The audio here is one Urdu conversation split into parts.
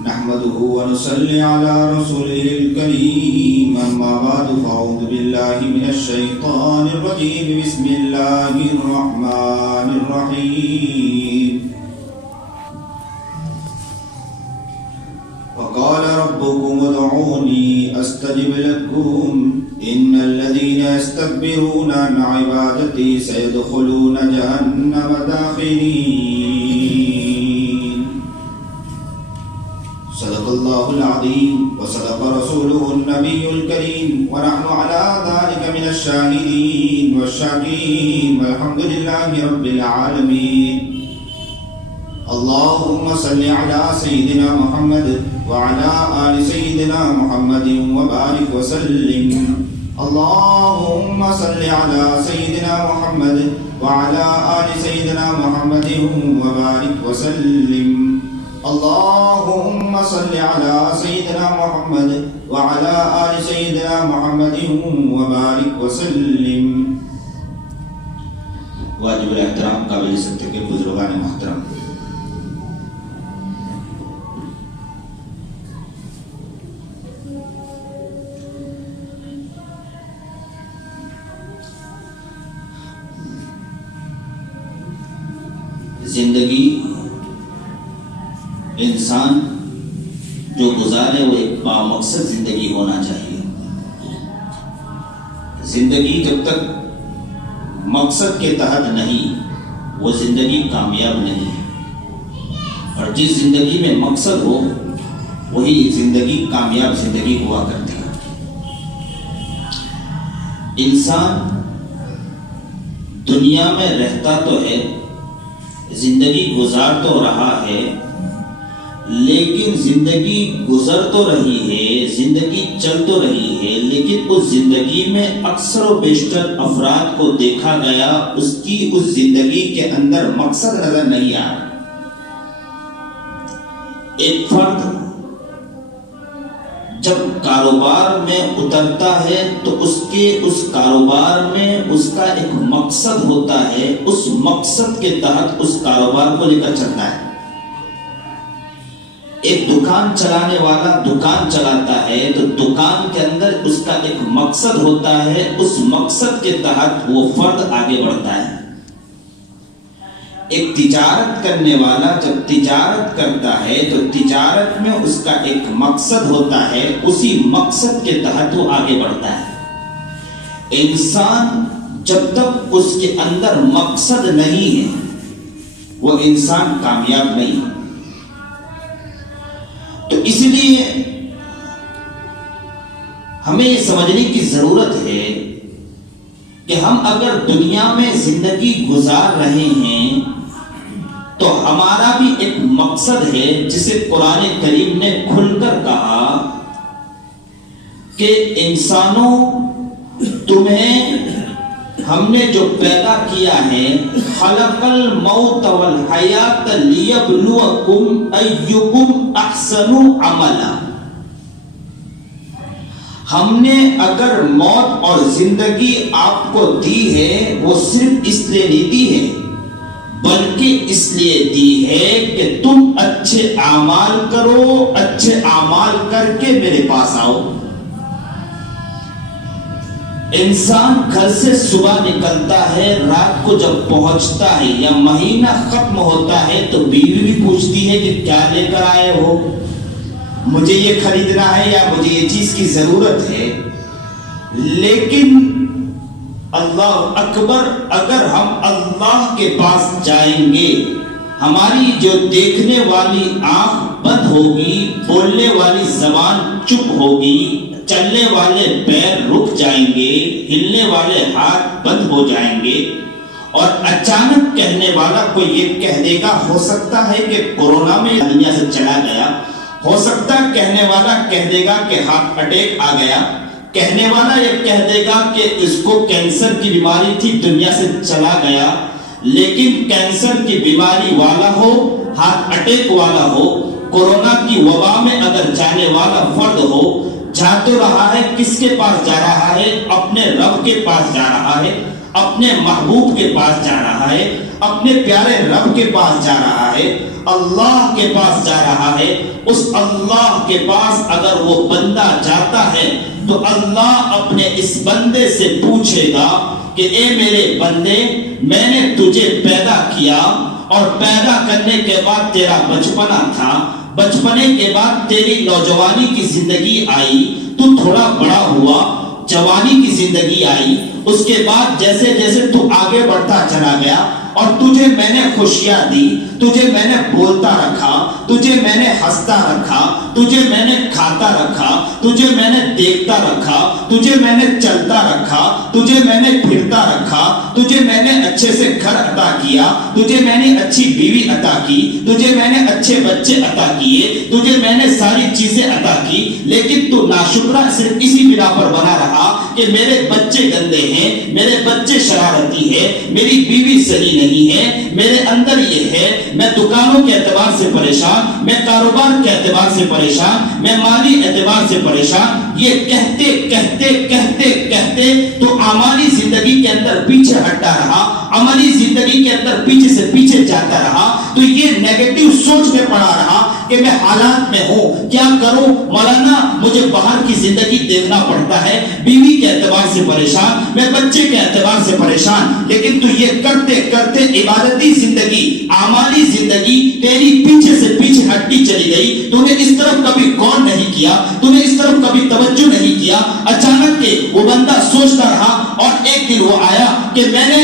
نحمده ونصلي على رسوله الكريم أما بعد فأعوذ بالله من الشيطان الرجيم بسم الله الرحمن الرحيم وقال ربكم ادعوني أستجب لكم إن الذين يستكبرون عن عبادتي سيدخلون جهنم داخرين صدق الله العظيم وصدق رسوله النبي الكريم ونحن على ذلك من الشاهدين والشاكرين والحمد لله رب العالمين اللهم صل على سيدنا محمد وعلى آل سيدنا محمد وبارك وسلم اللهم صل على سيدنا محمد وعلى آل سيدنا محمد وبارك وسلم اللهم صل على سيدنا محمد وعلى آل سيدنا محمد وبارك وسلم. واجب الاحترام قابل عزت کے بزرگان محترم، زندگی انسان جو گزارے وہ ایک بامقصد زندگی ہونا چاہیے. زندگی جب تک مقصد کے تحت نہیں وہ زندگی کامیاب نہیں ہے، اور جس زندگی میں مقصد ہو وہی زندگی کامیاب زندگی ہوا کرتی ہے. انسان دنیا میں رہتا تو ہے، زندگی گزار تو رہا ہے، لیکن زندگی گزر تو رہی ہے، زندگی چل تو رہی ہے، لیکن اس زندگی میں اکثر و بیشتر افراد کو دیکھا گیا اس کی اس زندگی کے اندر مقصد نظر نہیں آ رہا. ایک فرد جب کاروبار میں اترتا ہے تو اس کے اس کاروبار میں اس کا ایک مقصد ہوتا ہے، اس مقصد کے تحت اس کاروبار کو لے کر چلتا ہے. ایک دکان چلانے والا دکان چلاتا ہے تو دکان کے اندر اس کا ایک مقصد ہوتا ہے، اس مقصد کے تحت وہ فرد آگے بڑھتا ہے. ایک تجارت کرنے والا جب تجارت کرتا ہے تو تجارت میں اس کا ایک مقصد ہوتا ہے، اسی مقصد کے تحت وہ آگے بڑھتا ہے. انسان جب تک اس کے اندر مقصد نہیں ہے وہ انسان کامیاب نہیں ہے. تو اس لیے ہمیں یہ سمجھنے کی ضرورت ہے کہ ہم اگر دنیا میں زندگی گزار رہے ہیں تو ہمارا بھی ایک مقصد ہے، جسے قرآن کریم نے کھل کر کہا کہ انسانوں تمہیں ہم نے جو پیدا کیا ہے، خلق الموت والحیات لیبلوکم ایکم احسن عملا. ہم نے اگر موت اور زندگی آپ کو دی ہے وہ صرف اس لیے نہیں دی ہے بلکہ اس لیے دی ہے کہ تم اچھے اعمال کرو، اچھے اعمال کر کے میرے پاس آؤ. انسان گھر سے صبح نکلتا ہے، رات کو جب پہنچتا ہے یا مہینہ ختم ہوتا ہے تو بیوی بھی پوچھتی ہے کہ کیا لے کر آئے ہو، مجھے یہ خریدنا ہے یا مجھے یہ چیز کی ضرورت ہے. لیکن اللہ اکبر، اگر ہم اللہ کے پاس جائیں گے ہماری جو دیکھنے والی آنکھ بند ہوگی، بولنے والی زبان چپ ہوگی، چلنے والے پیر رک جائیں گے، ہلنے والے ہاتھ بند ہو جائیں گے، اور اچانک کہنے والا کوئی یہ کہہ دے گا ہو سکتا ہے کہ کورونا میں دنیا سے چلا گیا، ہو سکتا ہے کہنے والا کہہ دے گا کہ ہارٹ اٹیک آ گیا، کہنے والا یہ کہہ دے گا کہ اس کو کینسر کی بیماری تھی دنیا سے چلا گیا. لیکن کینسر کی بیماری والا ہو، ہارٹ اٹیک والا ہو، کورونا کی وبا میں اگر جانے والا فرد ہو، جا تو رہا ہے کس کے پاس جا رہا ہے؟ اپنے رب کے پاس جا رہا ہے. اپنے محبوب کے پاس جا رہا ہے، اپنے پیارے رب کے پاس جا رہا ہے، اللہ کے پاس جا رہا ہے. اس اللہ کے پاس اگر وہ بندہ جاتا ہے تو اللہ اپنے اس بندے سے پوچھے گا کہ اے میرے بندے، میں نے تجھے پیدا کیا اور پیدا کرنے کے بعد تیرا بچپنا تھا، بچپنے کے بعد تیری نوجوانی کی زندگی آئی، تو تھوڑا بڑا ہوا، جوانی کی زندگی آئی، اس کے بعد جیسے جیسے تو آگے بڑھتا چلا گیا اور تجھے میں نے خوشیاں دی، تجھے میں نے بولتا رکھا، تجھے میں نے ہنستا رکھا، تجھے میں نے کھاتا رکھا، تجھے میں نے دیکھتا رکھا، تجھے میں نے چلتا رکھا، تجھے میں نے پھرتا رکھا، تجھے میں نے اچھے سے گھر عطا کیا، تجھے میں نے اچھی بیوی عطا کی، تجھے میں نے اچھے بچے عطا کیے، تجھے میں نے ساری چیزیں عطا کی، لیکن تو ناشکرا صرف اسی بنا پر بنا رہا کہ میرے بچے گندے ہیں، میرے بچے شرارتی ہیں، میری بیوی صحیح نہیں ہے، میرے اندر یہ ہے، میں دکانوں کے اعتبار سے پریشان، میں کاروبار کے اعتبار سے پریشان، میں مالی اعتبار سے پریشان. یہ کہتے کہتے کہتے کہتے تو عملی زندگی کے اندر پیچھے ہٹتا رہا، عملی زندگی کے اندر پیچھے سے پیچھے جاتا رہا، تو یہ نیگیٹو سوچ میں پڑا رہا کہ میں حالات میں ہوں، کیا کروں مولانا، مجھے باہر کی زندگی دیکھنا پڑتا ہے، بیوی کے اعتبار سے پریشان، میں بچے کے اعتبار سے پریشان. لیکن تو یہ کرتے کرتے عبادتی زندگی، اعمالی زندگی تیری پیچھے سے پیچھے ہٹتی چلی گئی، تو نے اس طرف کبھی غور نہیں کیا، تو نے اس طرف کبھی توجہ نہیں کیا. اچانک کے وہ بندہ سوچتا رہا اور ایک دن وہ آیا کہ میں نے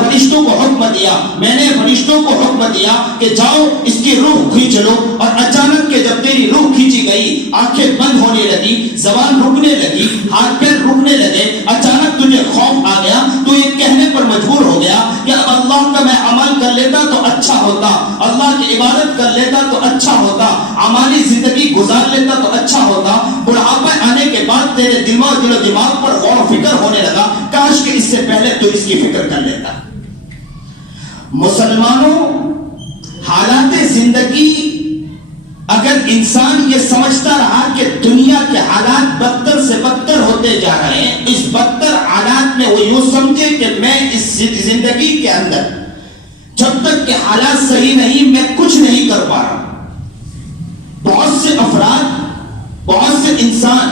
فرشتوں کو حکم دیا، میں نے فرشتوں کو حکم دیا کہ جاؤ اس کی روح کھینچ لو. اور اچانک کے جب تیری روح کھینچی گئی، آنکھیں بند ہونے لگی، زبان رکنے لگی، ہاتھ پیر رکنے لگے، اچانک تجھے خوف آ گیا، تو یہ کہنے پر مجبور ہو گیا کہ اب اللہ کا میں عمل کر لیتا تو اچھا ہوتا، اللہ کی عبادت کر لیتا تو اچھا ہوتا، عملی زندگی گزار لیتا تو اچھا ہوتا. بڑھاپے آنے کے بعد تیرے دل و دماغ پر غور و فکر ہونے لگا، کاش کہ اس سے پہلے تو اس کی فکر کر لیتا. مسلمانوں، حالات زندگی اگر انسان یہ سمجھتا رہا کہ دنیا کے حالات بدتر سے بدتر ہوتے جا رہے ہیں، اس بدتر حالات میں وہ یوں سمجھے کہ میں اس زندگی کے اندر جب تک کہ حالات صحیح نہیں، میں کچھ نہیں کر پا رہا. بہت سے افراد، بہت سے انسان،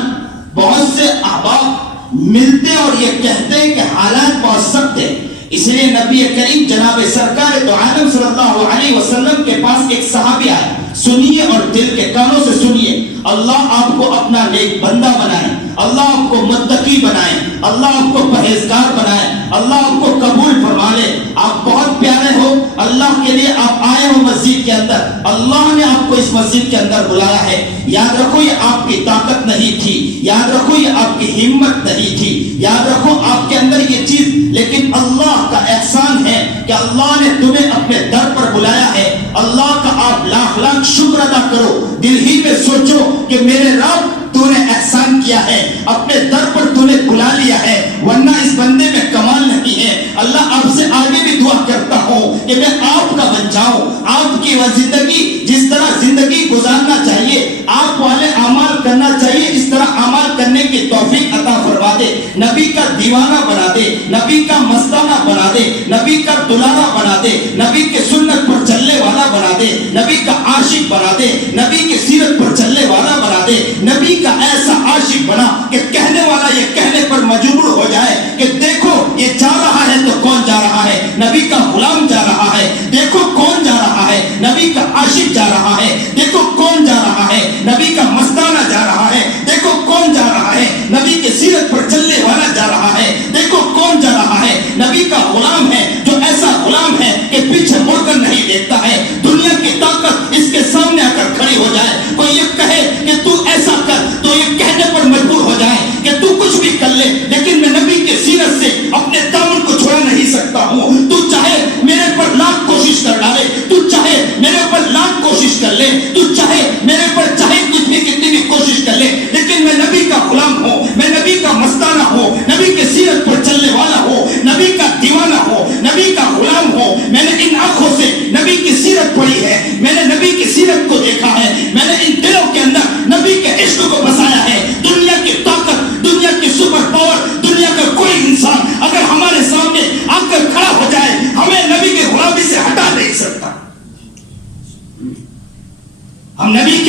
بہت سے احباب ملتے اور یہ کہتے ہیں کہ حالات بہت سخت ہیں. اس لیے نبی کریم جناب سرکار دو عالم صلی اللہ علیہ وسلم کے پاس ایک صحابی آئے. سنیے اور دل کے کانوں سے سنیے. اللہ آپ کو اپنا نیک بندہ بنائے، اللہ آپ کو متقی بنائے، اللہ آپ کو پرہیزگار بنائے، اللہ آپ کو قبول فرما لے. آپ بہت پیارے ہو، اللہ کے لیے آپ آئے ہو مسجد کے اندر، اللہ نے آپ کو اس مسجد کے اندر بلایا ہے. یاد رکھو یہ آپ کی طاقت نہیں تھی، یاد رکھو یہ آپ کی ہمت نہیں تھی، یاد رکھو آپ کے اندر یہ چیز، لیکن اللہ کا احسان ہے کہ اللہ نے تمہیں اپنے در پر بلایا ہے. اللہ کا آپ لاکھ لاکھ شکر ادا کرو. دل ہی میں سوچو کہ میرے رب تو نے احسان کیا ہے، اپنے در پر تو نے بلا لیا ہے، ورنہ اس بندے میں کمال نہیں ہے. اللہ آپ سے آگے بھی دعا کرتا ہوں کہ میں آپ کا بن جاؤں، آپ کی وہ زندگی جس طرح زندگی گزارنا چاہیے، آپ والے اعمال کرنا چاہیے، اس طرح اعمال کرنے کی توفیق عطا فرما دے. نبی کا دیوانہ بنا دے، نبی کا مستانہ بنا دے، نبی کا دلارا بنا دے، نبی کے سنت پر چلنے والا بنا دے، نبی کا عاشق بنا دے، نبی کی سیرت پر چلنے والا بنا دے. نبی کا ایسا عاشق بنا کہ کہنے والا یہ کہنے پر مجبور ہو جائے کہ دیکھو یہ جا رہا ہے تو کون جا رہا ہے، نبی کا غلام جا رہا ہے، دیکھو کون جا رہا ہے، نبی کا عاشق جا رہا ہے، دیکھو کون جا رہا ہے، نبی کا مستانہ جا رہا ہے، دیکھو کون جا رہا ہے، نبی کی سیرت پر چلنے والا جا رہا ہے، دیکھو کون جا رہا ہے. نبی کا غلام ہے جو ایسا غلام ہے کہ پیچھے مڑ کر نہیں دیکھتا ہے. دنیا کی طاقت اس کے سامنے آ کر کھڑی ہو جائے، کوئی یہ کہے کہ تو ایسا کر تو یہ کہنے پر مجبور ہو جائے کہ تو کچھ بھی کر لے، لیکن میں نبی کی سیرت سے اپنے دامن کو چھوڑا نہیں سکتا ہوں. تو چاہے میرے پر لاکھ کوشش کر ڈالے، تو چاہے میرے پر لاکھ کوشش کر لے، تو چاہے میرے پر چاہے کچھ بھی کتنی بھی کوشش کر لے، لیکن میں نبی کا غلام ہوں، میں نبی کا مستانہ ہوں، نبی کی سیرت پر چلنے والا ہوں، نبی کا دیوانہ ہوں، نبی کا غلام ہوں. میں نے ان آنکھوں سے نبی کی سیرت پڑھی ہے، میں نے نبی کی سیرت کو دیکھا ہے، میں نے ان دلوں کے اندر نبی کے عشق کو بسایا ہے. دنیا کی طاقت، دنیا کی سپر پاور، دنیا کا کوئی انسان اگر ہمارے سامنے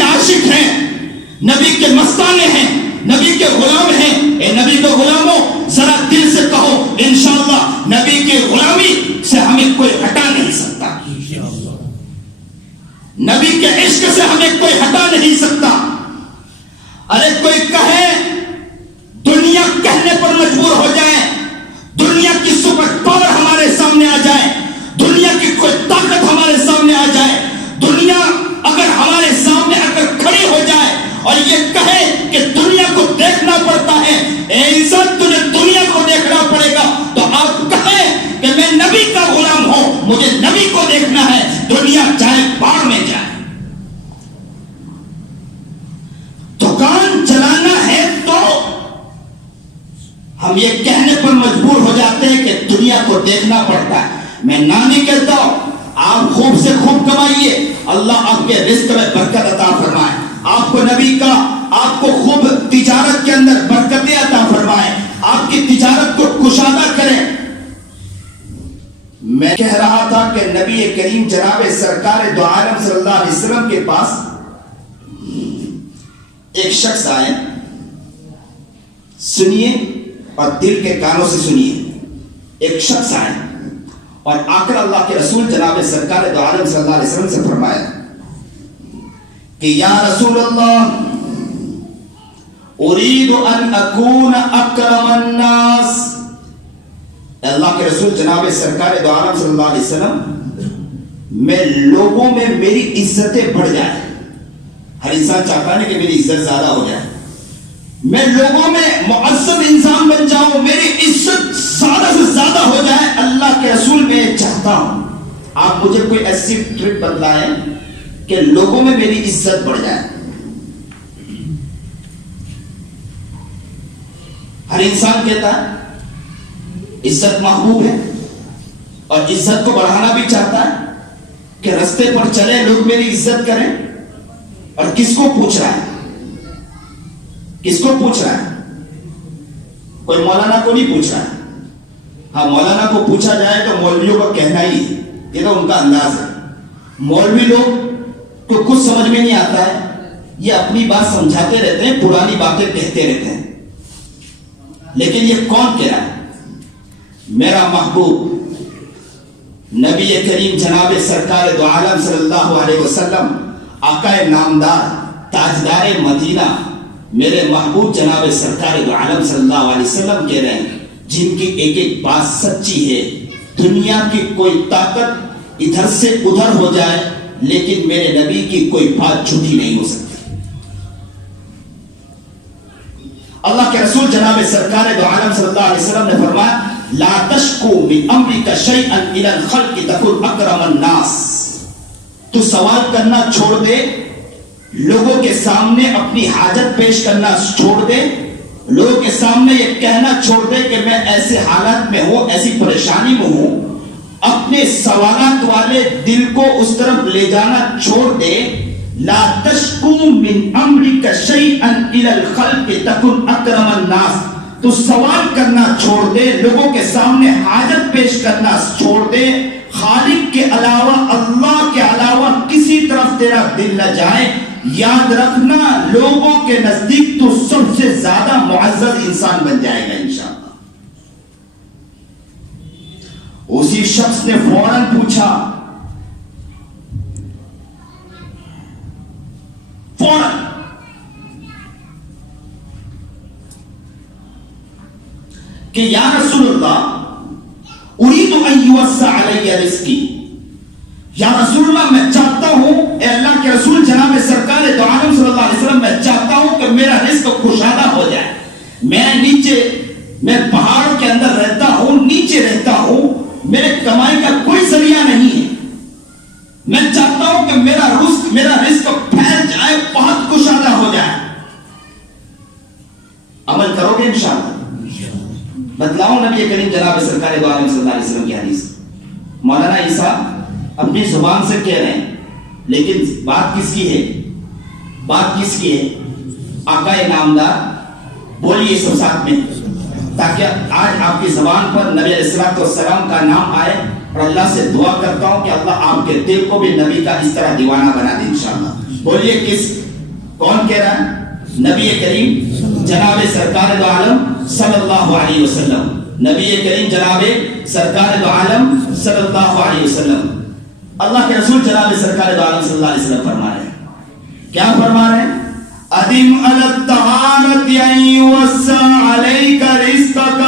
عاشق ہیں, نبی کے مستانے ہیں, نبی کے غلام ہیں. اے نبی کے غلاموں, ذرا دل سے کہو انشاءاللہ نبی کے غلامی سے ہمیں کوئی ہٹا نہیں سکتا, نبی کے عشق سے ہمیں کوئی ہٹا نہیں سکتا. ارے کوئی کہے, دنیا کہنے پر مجبور ہو جائے, دنیا کی سپر پاور ہمارے سامنے آ جائے, دنیا کی کوئی طاقت ہمارے سامنے آ جائے, دنیا اگر ہمارے سامنے اگر کھڑی ہو جائے اور یہ کہے کہ دنیا کو دیکھنا پڑتا ہے, اے انسان تجھے دنیا کو دیکھنا پڑے گا, تو آپ کہیں کہ میں نبی کا غلام ہوں, مجھے نبی کو دیکھنا ہے, دنیا چاہے باڑ میں جائے. دکان چلانا ہے تو ہم یہ کہنے پر مجبور ہو جاتے ہیں کہ دنیا کو دیکھنا پڑتا ہے. میں نہیں کہتا ہوں آپ خوب سے خوب کمائیے, اللہ آپ کے رزق میں برکت عطا فرمائے, آپ کو نبی کا, آپ کو خوب تجارت کے اندر برکتیں عطا فرمائے, آپ کی تجارت کو کشادہ کریں. میں کہہ رہا تھا کہ نبی کریم جناب سرکار دو عالم صلی اللہ علیہ وسلم کے پاس ایک شخص آئے, سنیے اور دل کے کانوں سے سنیے. ایک شخص آئے اور آ کر اللہ کے رسول جناب سرکار دو عالم صلی اللہ علیہ وسلم سے فرمایا کہ یا رسول اللہ, اريد ان اكون اکرم الناس. اللہ کے رسول جناب سرکار دو عالم صلی اللہ علیہ وسلم, میں لوگوں میں میری عزتیں بڑھ جائیں. ہر انسان چاہتا ہے کہ میری عزت زیادہ ہو جائے, میں لوگوں میں معزز انسان بن جاؤں, میری عزت زیادہ سے زیادہ ہو جائے. اللہ کے رسول میں چاہتا ہوں آپ مجھے کوئی ایسی ٹرک بتلائیں کہ لوگوں میں میری عزت بڑھ جائے. ہر انسان کہتا ہے عزت محبوب ہے اور عزت کو بڑھانا بھی چاہتا ہے کہ رستے پر چلے لوگ میری عزت کریں. اور کس کو پوچھ رہا ہے, کس کو پوچھ رہا ہے؟ کوئی مولانا کو نہیں پوچھ رہا ہے. ہاں مولانا کو پوچھا جائے تو مولویوں کا کہنا ہی ہے, یہ تو ان کا انداز ہے. مولوی لوگ کو کچھ سمجھ میں نہیں آتا ہے, یہ اپنی بات سمجھاتے رہتے ہیں, پرانی باتیں کہتے رہتے ہیں. لیکن یہ کون کہہ رہا ہے؟ میرا محبوب نبی کریم جناب سرکار دو عالم صلی اللہ علیہ وسلم, آقا نامدار تاجدار مدینہ, میرے محبوب جناب سرکار دو عالم صلی اللہ علیہ وسلم کہہ رہے ہیں, جن کی ایک ایک بات سچی ہے. دنیا کی کوئی طاقت ادھر سے ادھر ہو جائے لیکن میرے نبی کی کوئی بات جھوٹی نہیں ہو سکتی. اللہ کے رسول جناب سرکار دو عالم صلی اللہ علیہ وسلم نے فرمایا لا تشکو من امرک شیئا الی الخلق تکن اکرم الناس. تو سوال کرنا چھوڑ دے, لوگوں کے سامنے اپنی حاجت پیش کرنا چھوڑ دے, لوگوں کے سامنے یہ کہنا چھوڑ دے کہ میں ایسے حالات میں ہوں, ایسی پریشانی میں ہوں. اپنے سوالات والے دل کو اس طرف لے جانا چھوڑ دے. لا تشکو من امرک شیئا الی الخلق تکن اکرم الناس. تو سوال کرنا چھوڑ دے, لوگوں کے سامنے حاجت پیش کرنا چھوڑ دے. خالق کے علاوہ, اللہ کے علاوہ کسی طرف تیرا دل نہ جائے. یاد رکھنا لوگوں کے نزدیک تو سب سے زیادہ معزز انسان بن جائے گا انشاءاللہ. اسی شخص نے فوراً پوچھا, فوراً کہ یا رسول اللہ اريد ان يوسع علی رزقی. یا رسول اللہ میں چاہتا ہوں, اے اللہ کے رسول جناب سرکار دو عالم صلی اللہ علیہ وسلم, میں چاہتا ہوں کہ میرا رزق کشادہ ہو جائے. میں پہاڑوں کے اندر رہتا ہوں, نیچے رہتا ہوں, میرے کمائی کا کوئی ذریعہ نہیں ہے. میں چاہتا ہوں کہ میرا رزق پھیل جائے, بہت کشادہ ہو جائے. عمل کرو گے انشاءاللہ؟ بتلاؤں نبی کریم جناب سرکار دو عالم صلی اللہ علیہ وسلم کی حدیث. مولانا عیسیٰ اپنی زبان سے کہہ رہے ہیں لیکن بات کس کی ہے؟ بات کس کی ہے؟ آقا نامدار. بولیے سب ساتھ میں تاکہ آج آپ کی زبان پر نبی علیہ السلام کا نام آئے. اور اللہ سے دعا کرتا ہوں کہ اللہ آپ کے دل کو بھی نبی کا اس طرح دیوانہ بنا دے انشاءاللہ. بولیے کون کہہ رہا ہے؟ نبی کریم جناب سرکار دو عالم صلی اللہ علیہ وسلم. نبی کریم جناب سرکار دو عالم صلی اللہ علیہ وسلم. اللہ کے رسول جناب سرکار دو عالم صلی اللہ علیہ وسلم فرما رہے ہیں. کیا فرما رہے ہیں؟ ادم علی الطہارۃ یوسع علیک رزقک.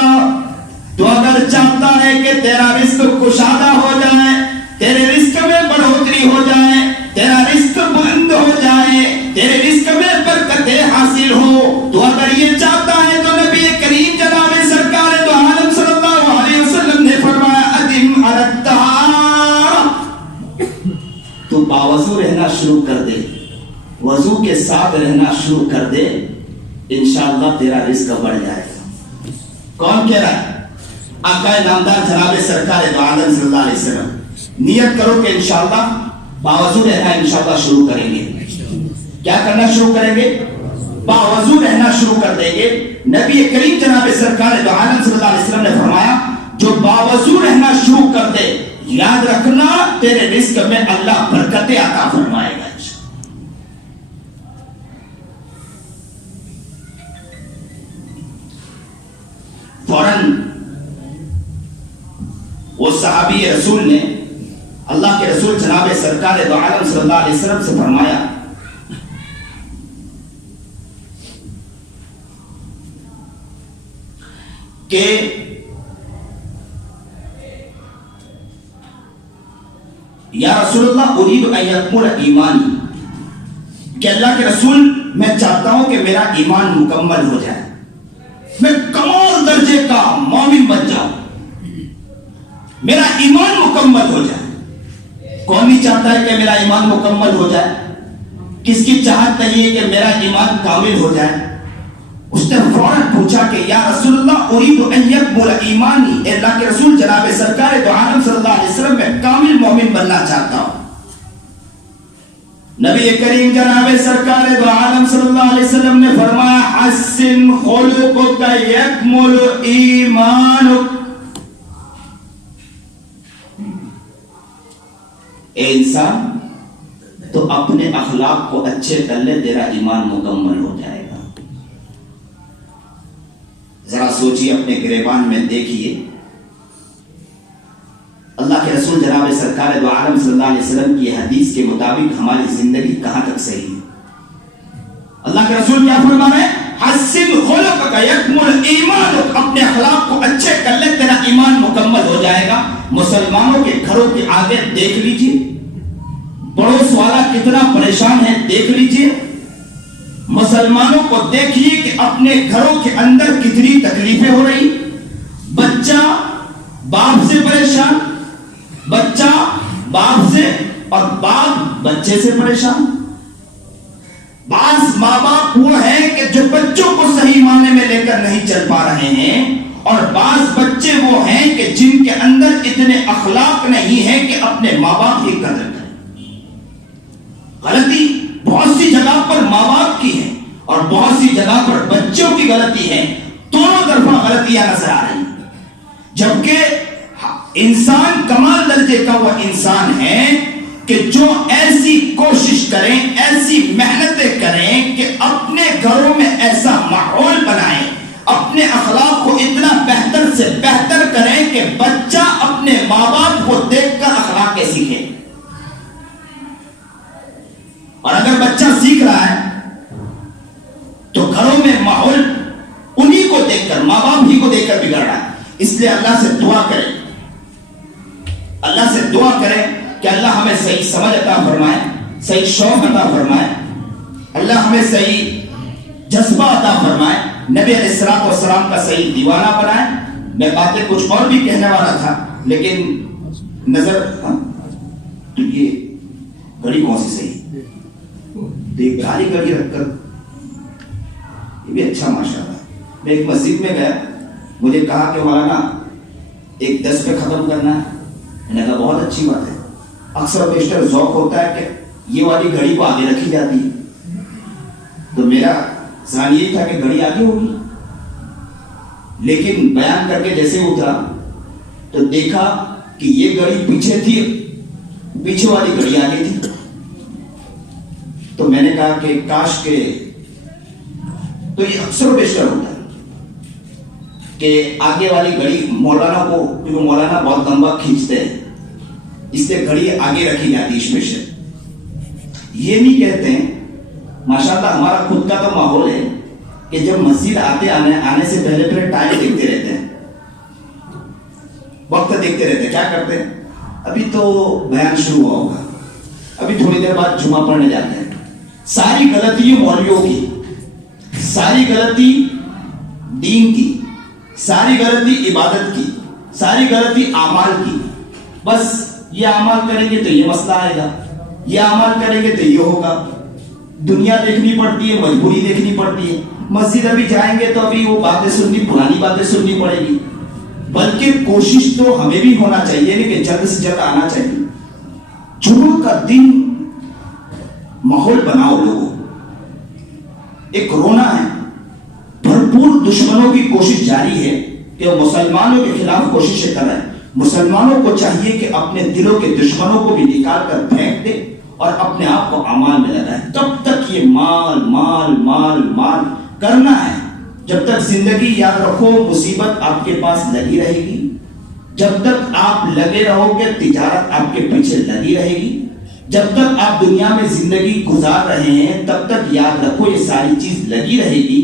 تو اگر چاہتا ہے کہ تیرا رزق کشادہ ہو جائے, تیرے رزق میں بڑھوتری ہو جائے, تیرا رزق بلند ہو جائے, تیرے رزق میں برکتیں حاصل ہو, تو اگر یہ چاہتا ہے تو نبی کریم جناب سرکار دو عالم صلی اللہ علیہ وسلم نے فرمایا ادم علی الطہارۃ, تو باوضو رہنا شروع کر دے, وضو کے ساتھ رہنا شروع کر دے, انشاءاللہ تیرا رزق بڑھ جائے گا. کون کہہ رہا ہے؟ آقا نامدار جناب سرکار دو عالم صلی اللہ علیہ وسلم. نیت کرو کہ انشاءاللہ باوضو رہنا انشاءاللہ شروع کریں گے. کیا کرنا شروع کریں گے؟ باوضو رہنا شروع کر دیں گے. نبی کریم جناب سرکار دو عالم صلی اللہ علیہ وسلم نے فرمایا جو باوضو رہنا شروع کر دے, یاد رکھنا تیرے رزق میں اللہ برکتیں عطا فرمائے گا. فوراً وہ صحابی رسول نے اللہ کے رسول جناب سرکار دو عالم صلی اللہ علیہ وسلم سے فرمایا کہ یا رسول اللہ اريد ان يكمل ایمانی, کہ اللہ کے رسول میں چاہتا ہوں کہ میرا ایمان مکمل ہو جائے, میں کمال درجے کا مومن بن جاؤں, میرا ایمان مکمل ہو جائے. کون نہیں چاہتا ہے کہ میرا ایمان مکمل ہو جائے؟ کس کی چاہت نہیں ہے کہ میرا ایمان کامل ہو جائے؟ اس نے فوراً پوچھا کہ یا رسول اللہ اريد ان يكمل ایمانی, اے اللہ کے رسول جناب سرکار دو عالم صلی اللہ علیہ وسلم میں کامل مومن بننا چاہتا ہوں. نبی کریم جناب سرکار دو عالم صلی اللہ علیہ وسلم نے فرمایا حسن خلقک یکمل ایمانک. اے انسان تو اپنے اخلاق کو اچھے کر لے, تیرا ایمان مکمل ہو جائے گا. ذرا سوچیے, اپنے گریبان میں دیکھیے اللہ کے رسول جناب سرکار دو عالم صلی اللہ علیہ وسلم کی حدیث کے مطابق ہماری زندگی کہاں تک صحیح ہے؟ اللہ کے رسول کیا فرما رہے ہیں؟ حسن خلقک یکمل ایمانک, اپنے اخلاق کو اچھے کر لے تیرا ایمان مکمل ہو جائے گا. مسلمانوں کے گھروں کے آگے دیکھ لیجیے, پڑوس والا کتنا پریشان ہے دیکھ لیجیے. مسلمانوں کو دیکھیے کہ اپنے گھروں کے اندر کتنی تکلیفیں ہو رہی. بچہ باپ سے پریشان, بچہ باپ سے, اور باپ بچے سے پریشان. بعض ماں باپ وہ ہیں کہ جو بچوں کو صحیح معنی میں لے کر نہیں چل پا رہے ہیں, اور بعض بچے وہ ہیں کہ جن کے اندر اتنے اخلاق نہیں ہیں کہ اپنے ماں باپ کی قدر کریں. غلطی بہت سی جگہ پر ماں باپ کی ہے اور بہت سی جگہ پر بچوں کی غلطی ہے. دونوں طرفہ غلطیاں نظر آ رہی ہیں. جبکہ انسان کمال درجے کا وہ انسان ہے کہ جو ایسی کوشش کریں, ایسی محنتیں کریں کہ اپنے گھروں میں ایسا ماحول بنائیں, اپنے اخلاق کو اتنا بہتر سے بہتر کریں کہ بچہ اپنے ماں باپ کو دیکھ کر اخلاق کے سیکھے. اور اگر بچہ سیکھ رہا ہے تو گھروں میں ماحول انہی کو دیکھ کر, ماں باپ ہی کو دیکھ کر بگڑ رہا ہے. اس لیے اللہ سے دعا کریں, اللہ سے دعا کریں کہ اللہ ہمیں صحیح سمجھ عطا فرمائے, صحیح شوق عطا فرمائے, اللہ ہمیں صحیح جذبہ عطا فرمائے, نبی علیہ الصلوۃ والسلام کا صحیح دیوانہ بنائے. میں باتیں کچھ اور بھی کہنے والا تھا لیکن نظر, تو یہ گھڑی کون سی صحیح, تو ایک کالی گھڑی رکھ کر, یہ بھی اچھا ماشاءاللہ. میں ایک مسجد میں گیا, مجھے کہا کہ مولانا ایک 10 پہ ختم کرنا ہے. میں نے کہا بہت اچھی بات ہے. اکثر بیشتر ذوق ہوتا ہے کہ یہ والی گھڑی کو آگے رکھی جاتی ہے, تو میرا ذہن یہ تھا کہ گھڑی آگے ہوگی, لیکن بیان کر کے جیسے اترا تو دیکھا کہ یہ گھڑی پیچھے تھی, پیچھے والی گھڑی آگے تھی. تو میں نے کہا کہ کاش کے تو یہ اکثر و بیشتر ہوتا ہے کہ آگے والی گھڑی مولانا کو، کیونکہ مولانا بہت لمبا کھینچتے ہیں، اس لیے گھڑی آگے رکھی جاتی ہے اسپیشل. یہ نہیں کہتے ہیں، ماشاءاللہ ہمارا خود کا تو ماحول ہے کہ جب مسجد آنے سے پہلے ٹائم دیکھتے رہتے ہیں، وقت دیکھتے رہتے ہیں. کیا کرتے ہیں؟ ابھی تو بیان شروع ہوا ہوگا، ابھی تھوڑی دیر بعد جمعہ پڑھنے جاتے ہیں. ساری غلطی مولویوں کی، ساری غلطی دین کی، ساری غلطی عبادت کی، ساری غلطی اعمال کی. بس یہ اعمال کریں گے تو یہ مسئلہ آئے گا، یہ اعمال کریں گے تو یہ ہوگا. دنیا دیکھنی پڑتی ہے، مجبوری دیکھنی پڑتی ہے. مسجد ابھی جائیں گے تو ابھی وہ باتیں سننی، پرانی باتیں سننی پڑے گی. بلکہ کوشش تو ہمیں بھی ہونا چاہیے نہیں کہ جلد سے جلد آنا چاہیے. جمعہ کا دن ماحول بناؤ لوگوں. ایک کورونا ہے، بھرپور دشمنوں کی کوشش جاری ہے کہ وہ مسلمانوں کے خلاف کوششیں کر رہے ہیں. مسلمانوں کو چاہیے کہ اپنے دلوں کے دشمنوں کو بھی نکال کر پھینک دے اور اپنے آپ کو اعمال میں لگائے. تب تک یہ مال مال مال مال کرنا ہے. جب تک زندگی، یاد رکھو، مصیبت آپ کے پاس لگی رہے گی. جب تک آپ لگے رہو گے، تجارت آپ کے پیچھے لگی رہے گی. جب تک آپ دنیا میں زندگی گزار رہے ہیں تب تک یاد رکھو یہ ساری چیز لگی رہے گی.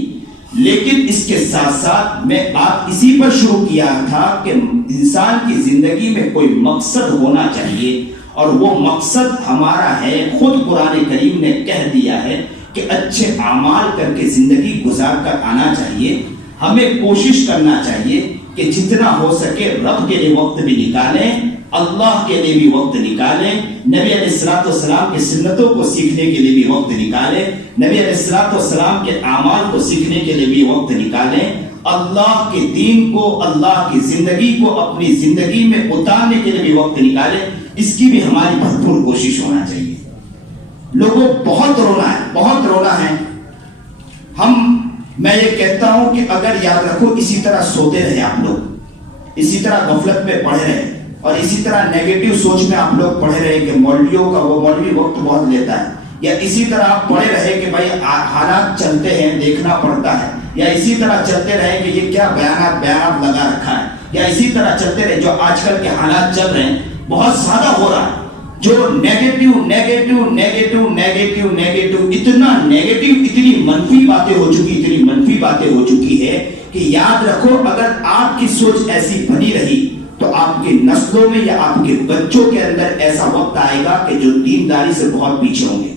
لیکن اس کے ساتھ ساتھ میں بات اسی پر شروع کیا تھا کہ انسان کی زندگی میں کوئی مقصد ہونا چاہیے، اور وہ مقصد ہمارا ہے. خود قرآن کریم نے کہہ دیا ہے کہ اچھے اعمال کر کے زندگی گزار کر آنا چاہیے. ہمیں کوشش کرنا چاہیے کہ جتنا ہو سکے رب کے لیے وقت بھی نکالیں، اللہ کے لیے بھی وقت نکالیں، نبی علیہ الصلوۃ والسلام کی سنتوں کو سیکھنے کے لیے بھی وقت نکالیں، نبی علیہ الصلوۃ والسلام کے اعمال کو سیکھنے کے لیے بھی وقت نکالیں. اللہ کے دین کو، اللہ کی زندگی کو اپنی زندگی میں اتارنے کے لیے بھی وقت نکالیں. اس کی بھی ہماری بھرپور کوشش ہونا چاہیے. لوگوں بہت رونا ہے، بہت رونا ہے. میں یہ کہتا ہوں کہ اگر یاد رکھو اسی طرح سوتے رہے آپ لوگ، اسی طرح غفلت میں پڑے رہے اور اسی طرح نیگیٹو سوچ میں آپ لوگ پڑے رہے کہ مولویوں کا وہ مولوی وقت بہت لیتا ہے، یا اسی طرح آپ پڑے رہے کہ بھائی حالات چلتے ہیں دیکھنا پڑتا ہے، یا اسی طرح چلتے رہے کہ یہ کیا بیانات لگا رکھا ہے، یا اسی طرح چلتے رہے جو آج کل کے حالات چل رہے ہیں بہت زیادہ ہو رہا ہے، جو negative negative negative negative negative اتنا نیگیٹو، اتنی منفی باتیں ہو چکی، اتنی منفی باتیں ہو چکی ہے کہ یاد رکھو اگر آپ کی سوچ ایسی بنی رہی تو آپ کی نسلوں میں یا آپ کے بچوں کے اندر ایسا وقت آئے گا کہ جو دینداری سے بہت پیچھے ہوں گے،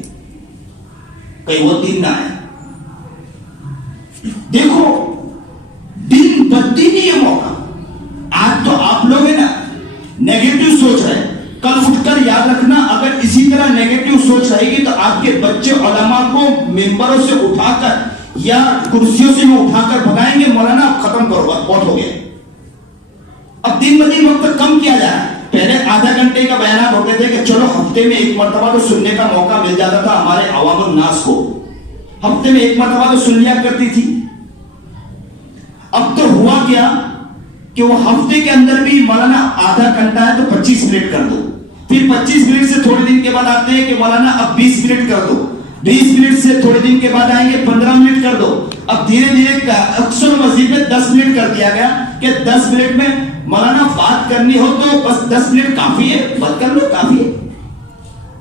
کہیں وہ دین نہ آئے. دیکھو دین بددینی یہ موقع، آج تو آپ لوگ ہیں نا نیگیٹو سوچ رہے ہیں، کل اٹھ کر یاد رکھنا اگر اسی طرح نیگیٹو سوچ رہے گی تو آپ کے بچے علماء کو ممبروں سے اٹھا کر یا کرسیوں سے اٹھا کر بھگائیں گے، مولانا آپ ختم کرو، بہت ہو گئے. اب دن بدن وقت کم کیا جا رہا ہے. پہلے آدھا گھنٹے کا بیانات ہوتے تھے کہ چلو ہفتے میں ایک مرتبہ تو سننے کا موقع مل جاتا تھا ہمارے عوام الناس کو، ہفتے میں ایک مرتبہ تو سن لیا کرتی تھی. اب تو ہوا کیا کہ وہ ہفتے کے اندر بھی مولانا آدھا گھنٹہ ہے تو 25 منٹ کر دو، پھر 25 منٹ سے تھوڑے دن کے بعد آتے ہیں کہ مولانا اب 20 منٹ کر دو، 20 منٹ سے تھوڑے دن کے بعد آئیں گے 15 منٹ کر دو. اب دھیرے دھیرے اکثر مسجد میں 10 منٹ کر دیا گیا کہ 10 منٹ میں مولانا بات کرنی ہو تو بس 10 منٹ کافی ہے، بات کر لو کافی ہے.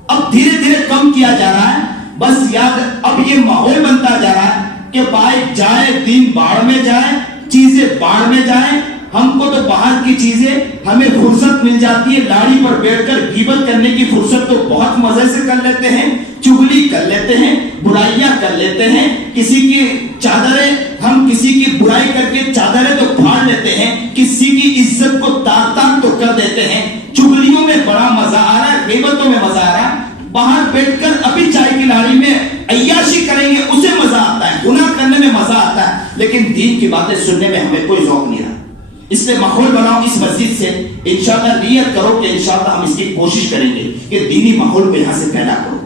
اب دھیرے دھیرے کم کیا جا رہا ہے. بس یاد اب یہ ماحول بنتا جا رہا ہے کہ بائک جائے دین باڑ میں جائے، چیزیں باڑ میں جائیں. ہم کو تو باہر کی چیزیں ہمیں فرصت مل جاتی ہے، لاڑی پر بیٹھ کر غیبت کرنے کی فرصت تو بہت مزے سے کر لیتے ہیں، چغلی کر لیتے ہیں، برائیاں کر لیتے ہیں، کسی کی چادریں، ہم کسی کی برائی کر کے چادریں تو پھاڑ لیتے ہیں، کسی کی عزت کو تار تار تو کر دیتے ہیں. چغلیوں میں بڑا مزہ آ رہا ہے، غیبتوں میں مزہ آ رہا ہے. باہر بیٹھ کر ابھی چائے کی لاڑی میں عیاشی کریں گے اسے مزہ آتا ہے، گناہ کرنے میں مزہ آتا ہے، لیکن دین کی باتیں سننے میں ہمیں کوئی ذوق نہیں رہا. اس لیے ماحول بناؤ اس مسجد سے، انشاءاللہ نیت کرو کہ انشاءاللہ ہم اس کی کوشش کریں گے کہ دینی ماحول کو یہاں سے پیدا کرو،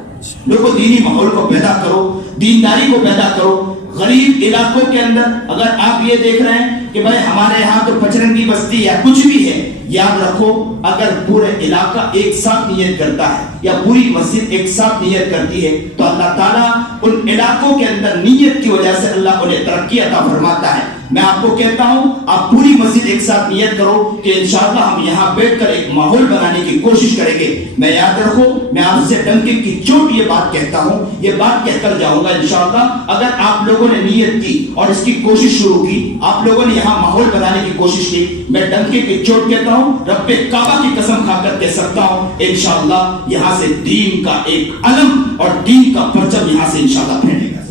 لوگوں دینی ماحول کو پیدا کرو، دینداری کو پیدا کرو. غریب علاقوں کے اندر اگر آپ یہ دیکھ رہے ہیں کہ بھائی ہمارے یہاں تو پچرنگی بستی یا کچھ بھی ہے، یاد رکھو اگر پورے علاقہ ایک ساتھ نیت کرتا ہے یا پوری مسجد ایک ساتھ نیت کرتی ہے تو اللہ تعالیٰ ان علاقوں کے اندر نیت کی وجہ سے اللہ انہیں ترقی عطا فرماتا ہے. میں آپ کو کہتا ہوں آپ پوری مسجد ایک ساتھ نیت کرو کہ انشاءاللہ ہم یہاں بیٹھ کر ایک ماحول بنانے کی کوشش کریں گے. میں یاد رکھو میں آپ سے ڈنکے کی چوٹ یہ بات کہتا ہوں, یہ بات کہہ کر جاؤں گا انشاءاللہ. اگر آپ لوگوں نے نیت کی اور اس کی کوشش شروع کی, آپ لوگوں نے یہاں ماحول بنانے کی کوشش کی, میں ڈنکے کی چوٹ کہتا ہوں, رب کعبہ کی قسم کھا کر کہہ سکتا ہوں انشاءاللہ یہاں سے دین کا ایک علم اور دین کا پرچم یہاں سے انشاءاللہ پھیلے گا.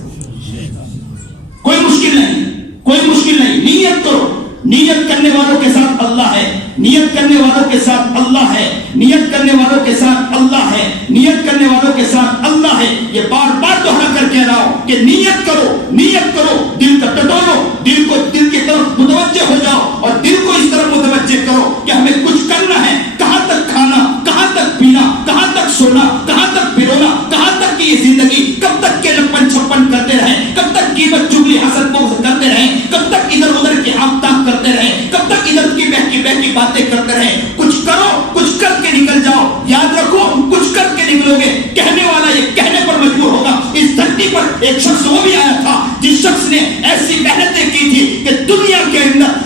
کوئی مشکل نہیں, کوئی مشکل نہیں. نیت کرو, نیت کرنے والوں کے ساتھ اللہ ہے, نیت کرنے والوں کے ساتھ اللہ ہے, نیت کرنے والوں کے ساتھ اللہ ہے, نیت کرنے والوں کے ساتھ اللہ ہے. یہ بار بار دوہرا کر کہہ رہا ہوں کہ نیت کرو, نیت کرو, دل کا ٹٹولو, دل کو دل کی طرف متوجہ ہو جاؤ اور دل کو اس طرف متوجہ کرو کہ ہمیں کچھ کرنا ہے. کہاں تک کھانا, کہاں تک پینا, کہاں تک سونا, کہاں تک پھرونا, کہاں تک کی یہ زندگی, کب تک کے لپن چھپن کرتے رہیں, کب تک غیبت چغلی حسد بغض کرتے رہیں, کب تک ادھر ادھر کی آفتاب کرتے رہیں, کب تک ادھر کی بہکی بہکی باتیں کرتے رہیں. کچھ کرو, کچھ کر کے نکل جاؤ. یاد رکھو کچھ کر کے نکلو گے, کہنے والا یہ کہنے پر مجبور ہوگا. اس دھرتی پر ایک شخص وہ بھی آیا تھا جس شخص نے ایسی محنتیں کی تھی کہ دنیا کے اندر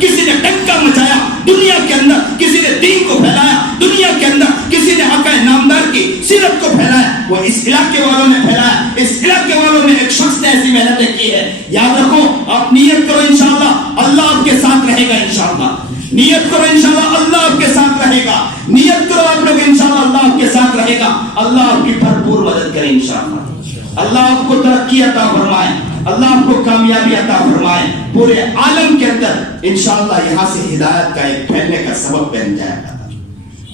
کسی نے ڈنکا مچایا, دنیا کے اندر کسی نے دین کو پھیلایا, دنیا کے اندر کسی نے آقا نامدار کی سیرت کو پھیلایا, وہ اس علاقے والوں نے پھیلایا. اس علاقے والوں میں ایک شخص نے ایسی محنتیں کی ہے. یاد رکھو آپ نیت کرو انشاءاللہ اللہ آپ کے ساتھ رہے گا. انشاءاللہ نیت کرو انشاءاللہ اللہ آپ کے ساتھ رہے گا. نیت کرو آپ لوگ انشاءاللہ اللہ آپ کے ساتھ رہے گا. اللہ آپ کی بھرپور مدد کرے انشاءاللہ. اللہ آپ کو ترقی عطا فرمائے, اللہ آپ کو کامیابی عطا فرمائے. پورے عالم کے اندر انشاءاللہ یہاں سے ہدایت کا ایک پھیلنے کا سبب بن جائے گا.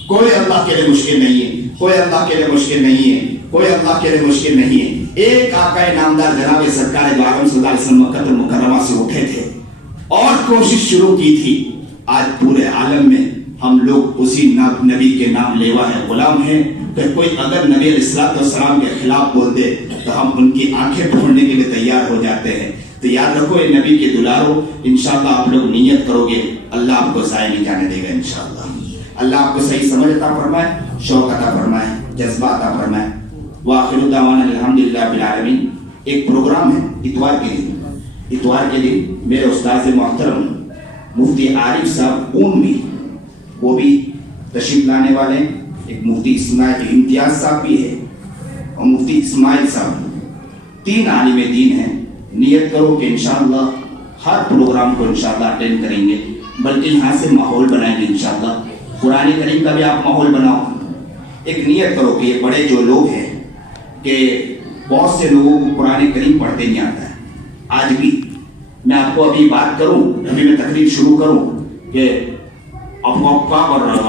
کوئی اللہ کے لیے مشکل نہیں ہے, کوئی اللہ کے لیے مشکل نہیں ہے, کوئی اللہ کے لیے مشکل نہیں ہے. ایک آقا نامدار جناب سرکار دو عالم صلی اللہ علیہ وسلم مکہ المکرمہ سے اٹھے تھے اور کوشش شروع کی تھی. آج پورے عالم میں ہم لوگ اسی نبی کے نام لیوا ہے, غلام ہیں. کہ کوئی اگر نبی علیہ السلام کے خلاف بول دے تو ہم ان کی آنکھیں پھوڑنے کے لیے تیار ہو جاتے ہیں. تو یاد رکھو یہ نبی کے دلارو انشاءاللہ آپ لوگ نیت کرو گے اللہ آپ کو ضائع نہیں جانے دے گا انشاءاللہ. اللہ آپ کو صحیح سمجھ عطا فرمائے, شوق عطا فرمائے, جذبہ عطا فرمائے. وآخر دعوانا الحمدللہ رب العالمین. ایک پروگرام ہے اتوار کے دن میرے استاذ محترم مفتی عارف صاحب اونوی وہ بھی تشریف لانے والے ہیں. ایک مفتی اسماعیل امتیاز صاحب بھی ہے اور مفتی اسماعیل صاحب, 3 عالم دین ہیں. نیت کرو کہ انشاءاللہ ہر پروگرام کو انشاءاللہ اٹینڈ کریں گے, بلکہ یہاں سے ماحول بنائیں گے انشاءاللہ. قرآن کریم کا بھی آپ ماحول بناؤ. ایک نیت کرو کہ یہ بڑے جو لوگ ہیں کہ بہت سے لوگوں کو قرآن کریم پڑھتے نہیں آتا ہے. آج بھی میں آپ کو ابھی بات کروں, ابھی میں تقریر شروع کروں کہ آپ کا کر رہا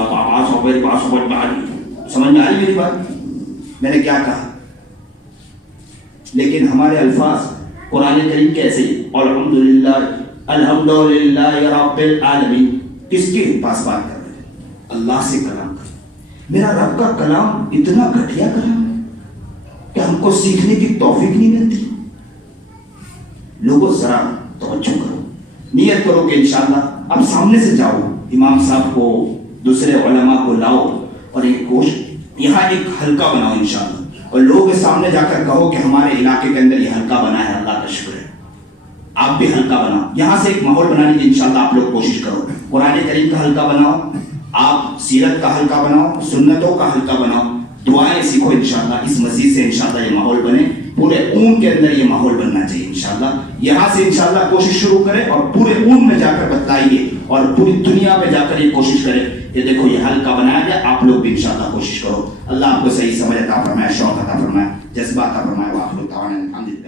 سمجھ میں آئی میری بات, میں نے کیا کہا. لیکن ہمارے الفاظ قرآن کریم کیسے الحمدللہ الحمدللہ رب العالمین, کس کے پاس بات کر رہے ہیں؟ اللہ سے کلام کر. میرا رب کا کلام اتنا گھٹیا کلام ہے کہ ہم کو سیکھنے کی توفیق نہیں ملتی. لوگوں ذرا توجہ کرو, نیت کرو کہ انشاءاللہ اب سامنے سے جاؤ, امام صاحب کو دوسرے علماء کو لاؤ اور ایک کوشش یہاں ایک حلقہ بناؤ انشاءاللہ, اور لوگوں کے سامنے جا کر کہو کہ ہمارے علاقے کے اندر یہ حلقہ بنا ہے, اللہ کا شکر ہے. آپ بھی حلقہ بناؤ, یہاں سے ایک ماحول بنانے کی انشاءاللہ آپ لوگ کوشش کرو. قرآن کریم کا حلقہ بناؤ, آپ سیرت کا حلقہ بناؤ, سنتوں کا حلقہ بناؤ, دعائیں سیکھو انشاءاللہ. اس مسجد سے انشاءاللہ یہ ماحول بنے, پورے اون کے اندر یہ ماحول بننا چاہیے انشاءاللہ. یہاں سے انشاءاللہ کوشش شروع کریں اور پورے اون میں جا کر بتلائیے اور پوری دنیا میں جا کر یہ کوشش کریں کہ دیکھو یہ حلقہ بنایا گیا, آپ لوگ بھی انشاءاللہ کوشش کرو. اللہ آپ کو صحیح سمجھ عطا فرمائے, شوق عطا فرمائے, جذبہ عطا فرمائے. وآخر دعوانا الحمدللہ.